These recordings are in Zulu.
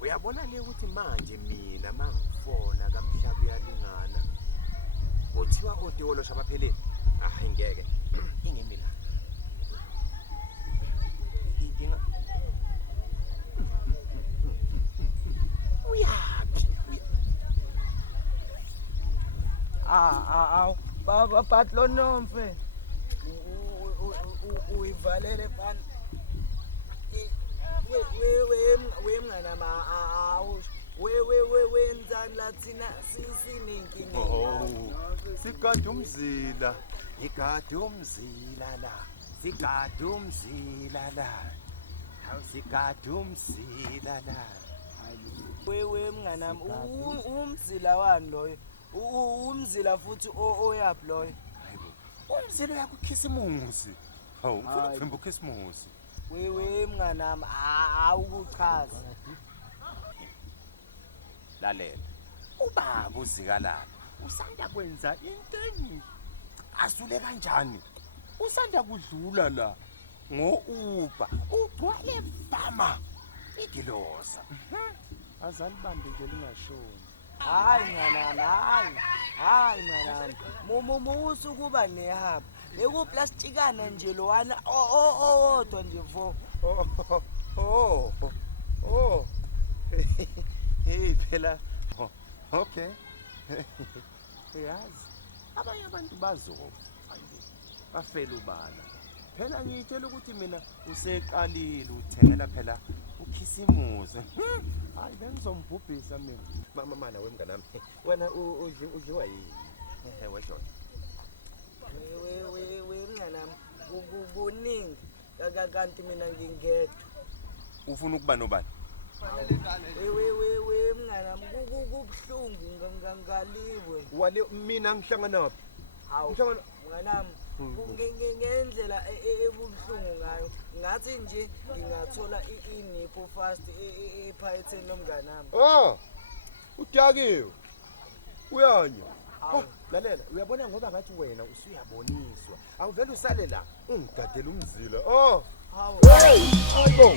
Uyabona le ukuthi manje mina mangifona kaMhlabi uyalingana. Kuthiwa odewolo shabaphelele. Ah ngeke. Ingimila. Idinga. Uyaphi? Baba Patlonomfe. Uyivalele bani? We mngana wenzani lathina sininkinga. Sigada umzila. Igada umzila la. Sigada umzila la. Awusigada umzila la. We mnganami umzila wani loyo? Umzila futhi oyaphi loyo? Umzila yakho uKhisimusi. Hawu, ufuna ukuvimba uKhisimusi. We mnganami awukuchaza. Lalela. Ubaba uzikalala. Usanda kwenza into asule kanjani? Usanda kudlula la ngo-Uber. Ugcwale fama. Igilosa. Azali bambe nje lingashoni. Hayi mnganami, hayi mnganami. Musu kuba nehaba. Lekuplastikana nje lowana owodwa nje vo. Hey phela. Okay. Yazi. Abanye abantu bazoba. Bafela ubala. Phela ngiyitshela ukuthi mina useqalile uthengela phela uKhisimusi. Hayi bengizombhubhisa mina. Mama nawe mnganami. Wena udliwa yini? Weshona. We mnganami kuningi kanti mina ngingedwa. Ufuna ukuba nobani? We mnganami kubhlungu ngaliwe. Wale mina ngihlangana naphi? Hawu mnganami ngendlela ebubhlungu ngayo ngathi nje ngingathola inipho fast ephayetheni lomnganami. Udakiwe. Uyanya. Lalela, uyabona ngoba ngathi wena usuyaboniswa. Awuvela usale la ungigadela umzila. Hawu. Hayibo.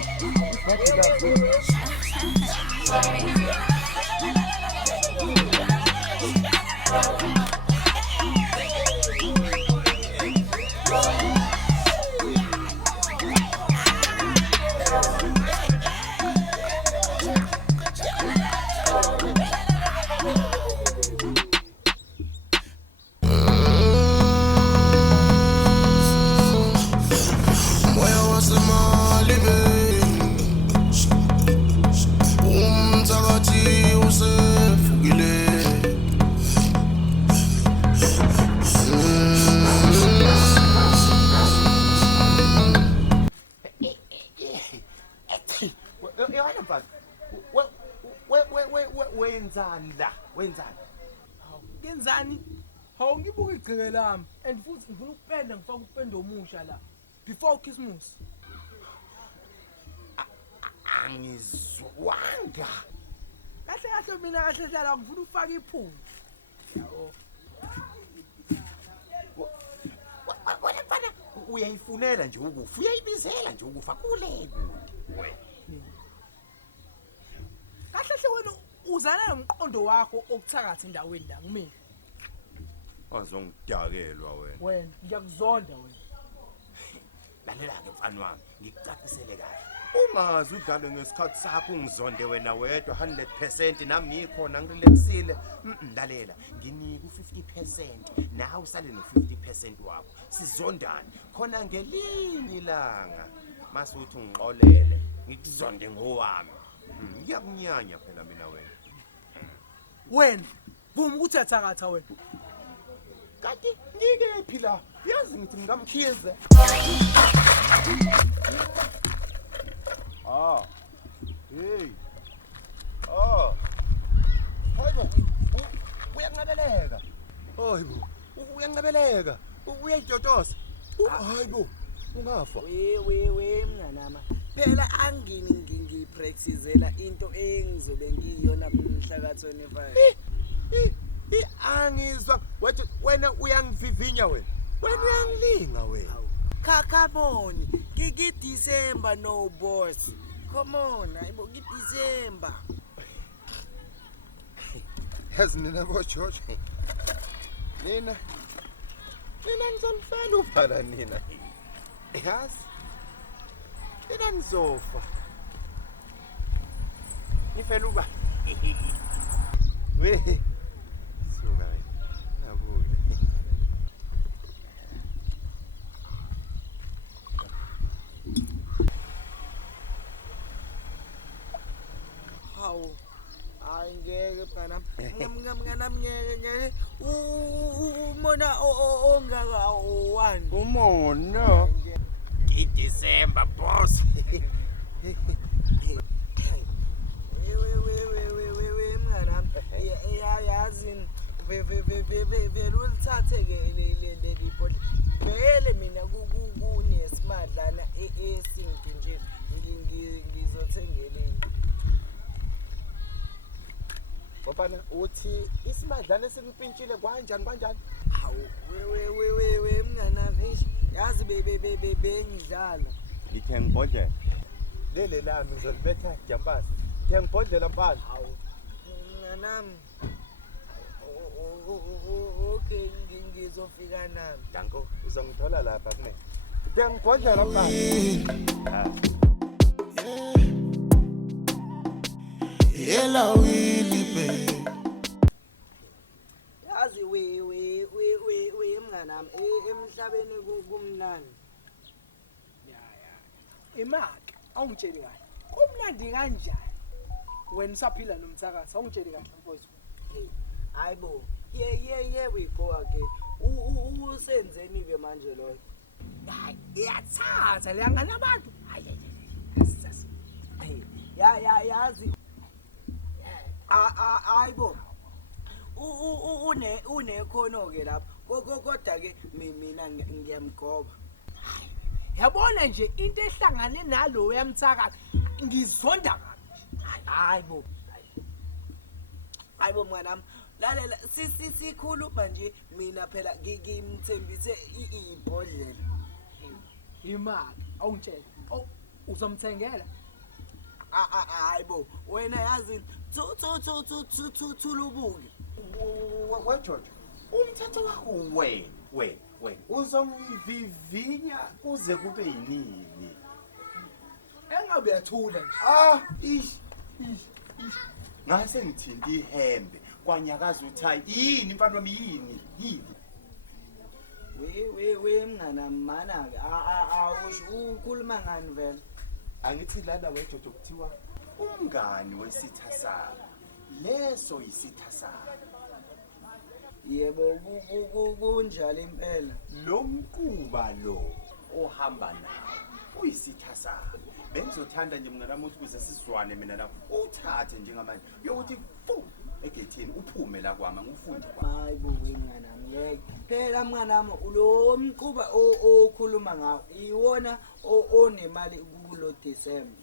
Wenzani la? Wenzani? Hawu, kenzani? Hawu ngibuka igceke lami and futhi ngifuna ukupenda ngifaka upendo omusha la before Christmas. Angizwanga. Kahle mina kahle la ngifuna ufaka iphunga. Yabo. Wena mfana uyayifunela nje ukufa, uyayibizela nje ukufa kule kude. Wena. Kahle wena uzana nomqondo wakho okuthakatha endaweni la kumina. Azongidakelwa wena. Wena ngiyakuzonda wena. Lalela ke mfana wami, ngikucacisele kahle. Ungazi udlale ngesikhathi sakho ungizonde wena wedwa 100% nami ngikhona ngirelaxile. Lalela, nginika u50% nawe usale no50% wakho. Sizondane khona ngelinye ilanga. Mase uthi ungiqolele, ngikuzonde ngowami. Ngiyakunyanya phela mina wena. Wena vuma ukuthi uyathakatha wena. Kanti ngikephi la? Yazi ngithi ngamkhize. Hey. Hayibo. Uyanqabeleka. Hayibo. Uyanqabeleka. Uyayijotosa. Hayibo. Ungafa. We mnganama. Phela angini ngipracticela into engizobe ngiyona mhla ka25. Angizwa wena uyangivivinya wena. Wena uyangilinga wena. Kakaboni, December no boss. come on, hayibo ngiDecember. Yazi nina bo George. Nina nizonifela ubhala nina. Yazi. Nina nizofa. Nifela uba. We. Suka wena. Nabuya. Hawu. Angeke mnganami ngeke umona ongaka one. Umono. IDecember boss. We mnganami yazi vele ulithathe ke le report vele mina kunesimadlana esinki nje ngizothengeleni. Bafana uthi isimadlana senimpintshile kanjani? Hawu we mnganami yazi bengidlala. Ngithe ngibhodlela. Lele lami ngizolibetha jampasi. Ngithe ngibhodlela mfana. Hawu mnganami okay ngizofika nami. Danko uzongithola lapha kune. Ngithe ngibhodlela mfana. Yela wili babe. Yazi we mnganami emhlabeni kumnandi. Imaki awungitsheli kahle kumnandi kanjani wena usaphila nomthakazi awungitsheli kahle mfowethu. Hayibo ye we go again. Usenzeni ke manje lo? Hayi iyathatha le ngane abantu hayi Yazi hayibo unekhono ke lapho kodwa ke mina ngiyamgoba. yabona nje into ehlangane nalo yamthakazi ngizonda kabi. Hayibo mnganami lalela sikhuluma nje mina phela ngimthembise ibhodlela. Imaki awungitsheli uzomthengela. Hayibo wena yazi thulubuke. We George. Umthetho wakho we uzongivivinya kuze kube yinini. Engabe yathula nje. Ish. Ngase ngithinta ihembe kwanyakaza uthayi. Yini mfana wami yini? We mnganami mana ke awusho ukhuluma ngani vele? Angithi lana we George kuthiwa umngani wesitha sami. Leso isitha sami. Yebo kunjalo impela. Lo mquba lo ohamba nawo uyisitha sami. Bengizothanda nje mnganami ukuthi kuze sizwane mina la uthathe njengamanje yokuthi fu egethini uphume la kwami ngufunde kwami. Hayibo wemnganami ngeke. Phela mnganami lo mquba okhuluma ngawo iwona onemali kulo December.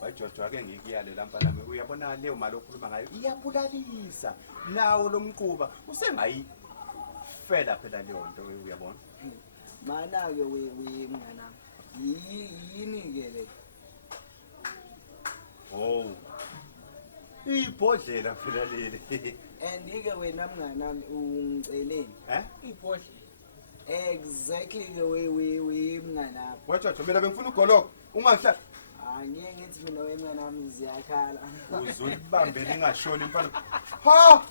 Wajojo ake ngikuyale lampana nami uyabona leyo mali okhuluma ngayo iyabulalisa nawo lo mquba usengayifela phela leyo nto uyabona. Mana ke we mnganami yini ke le? Oh ibhodlela phela leli. Andike wena mnganami ungiceleni. Ibhodlela. Exactly ke we mnganami. Wajojo mina bengifuna ugoloko ungahlala. Angeke ngithi mina wemnganami ziyakhala. Uzulibambe lingashoni mfana. Ha